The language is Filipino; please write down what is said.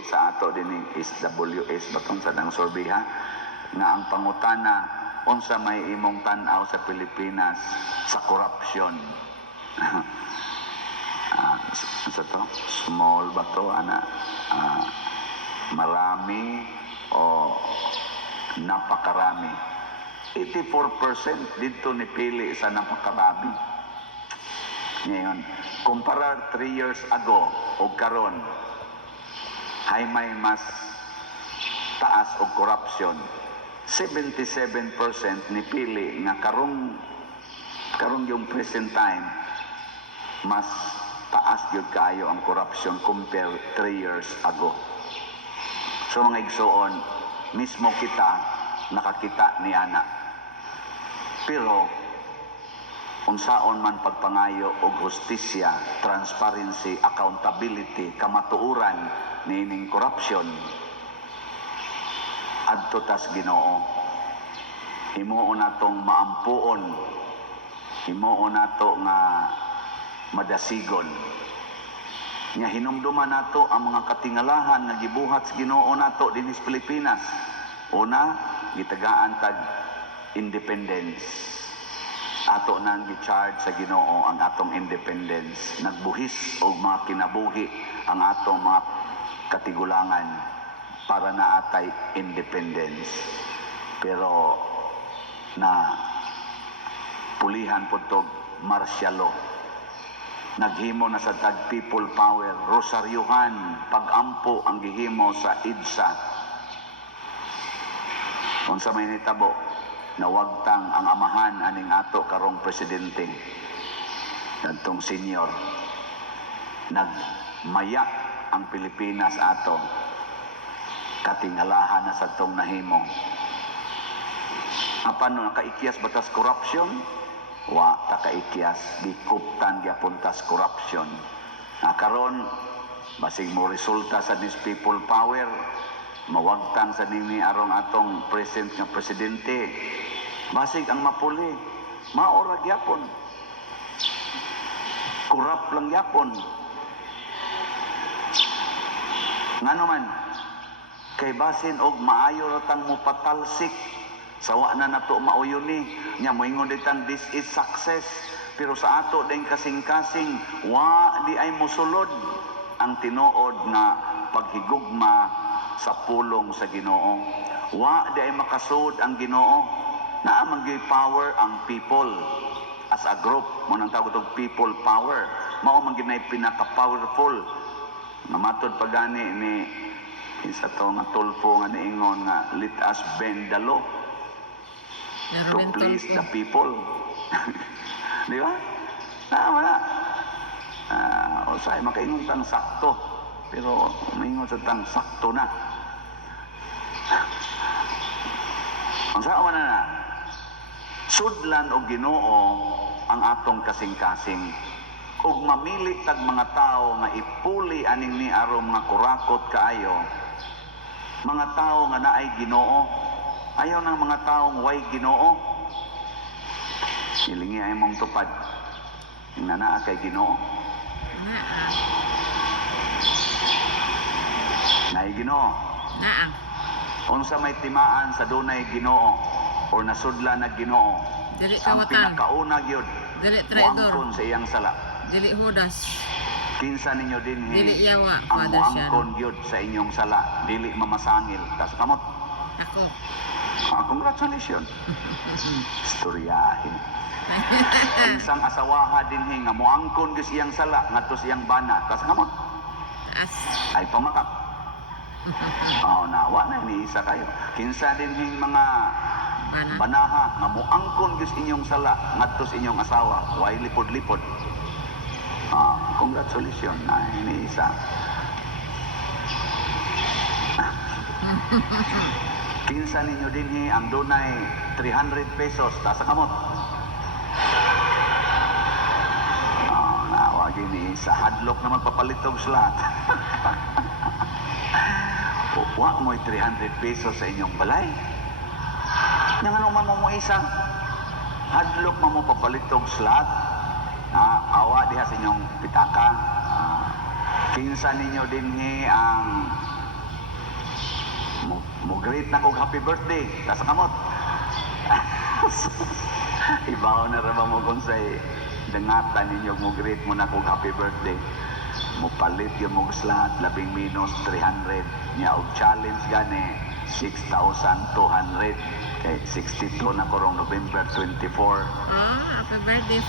survey sa ato din is WS batong sa dang survey ha nga ang pangutana unsa may imong tan-aw sa Pilipinas sa corruption. Sa to small ba to ana marami o napakarami. 84% dito ni pili sa napakarami. Ngayon, kumpara 3 years ago o karon, ay may mas taas o corruption. 77% ni pili nga karong yung present time, mas taas yun kayo ang corruption compare 3 years ago. So mga igsoon, mismo kita nakakita ni ana. Pero unsaon man pagpangayo og hustisya, transparency, accountability, kamatuoran niining corruption adto tas Ginoo. Himuon natong maampuon, himuon nato nga madasigon. Nga hinumduman nato ang mga katingalahan nga gibuhat sa Ginoo nato dinhi sa Pilipinas. Una, gitagaan tag independence. Ato nang gi-charge sa Ginoo ang atong independence. Nagbuhis og mga kinabuhi ang atong mga katigulangan para naatay independence. Pero na pulihan po ito martial law. Naghimo na sa tag people power, rosaryuhan, pag-ampo ang gihimo sa EDSA. Kung sa may nitabo, nawagtang ang amahan aning ato karong presidente, nagtong senior, nagmaya ang Pilipinas ato, katingalahan na sa tong nahimo. Apan no nakaikyas batas corruption? Wa takaikyas, gikuptan giapuntas corruption. Karon basig mo resulta sa this people power, mawagtang sa nini arong atong present nga presidente. Basig ang mapuli, maora gyapon. Corrupt lang gyapon. Ngano man kay basin og maayo ratang mo patalsik. Sawa na nato mauyon ni nya moingon ditang this is success, pero sa ato din kasing-kasing wa di ay mosulod ang tinuod na paghigugma sa pulong sa Ginoo. Wa di ay makasud ang Ginoo na amang power ang people as a group mo nang tawag og people power. Mao man ginay pinaka-powerful. Namatod pagani ni isa to nga tulfo nga niingon nga let us bend the law to please the people. Di ba? Wala. Usay makaingon tang sakto. Pero maingon sa tang sakto na. Ang saan na? Sudlan o Ginoo ang atong kasing-kasing. Ug mamili tag mga tao nga ipuli aning ni aron mga kurakot kaayo. Mga tao nga naay Ginoo. Ayaw ng mga taong way Ginoo. Silingi ay mong tupad. Yung nanaa kay Ginoo. Naay Ginoo. Naang. Unsa may timaan sa dunay Ginoo o nasudla na Ginoo. Dili ang kawatan. pinakauna gyud. Dili traidor. Muangkon sa iyang sala. Dili hudas. Kinsa ninyo din Dili yawa, ang Father Sian. muangkon gyud sa inyong sala, dili mamasangil. Tas kamot. Ako. Congratulations. Istoryahin. Isang asawaha din nga muangkon gyud iyang sala ngadto siyang bana. Tas kamot. As. Ay pamakap. Nawa na ni isa kayo. Kinsa din mga banaha nga muangkon gyud inyong sala ngadto sa inyong asawa, way lipod-lipod. Congratulations na ini isa. Kinsa ninyo dinhi ang dunay 300 pesos ta sa kamot. Nawa gini sa hadlok na magpapalitog slat. Wa mo 300 pesos sa inyong balay. Yang ano man mo isang hadlok mo papalitog slat. Awa diha sa inyong pitaka. Kinsa ninyo dinhi ang Mo-greet na kong happy birthday. Nasa kamot. Ibaw na ra ba mo kung sa'y dangatan ninyo mo-greet mo na kong happy birthday. Mupalit yung mo lahat, labing minus 300. Niya og challenge gani, 6,200. Kay 62 na korong November 24. Oh, happy birthday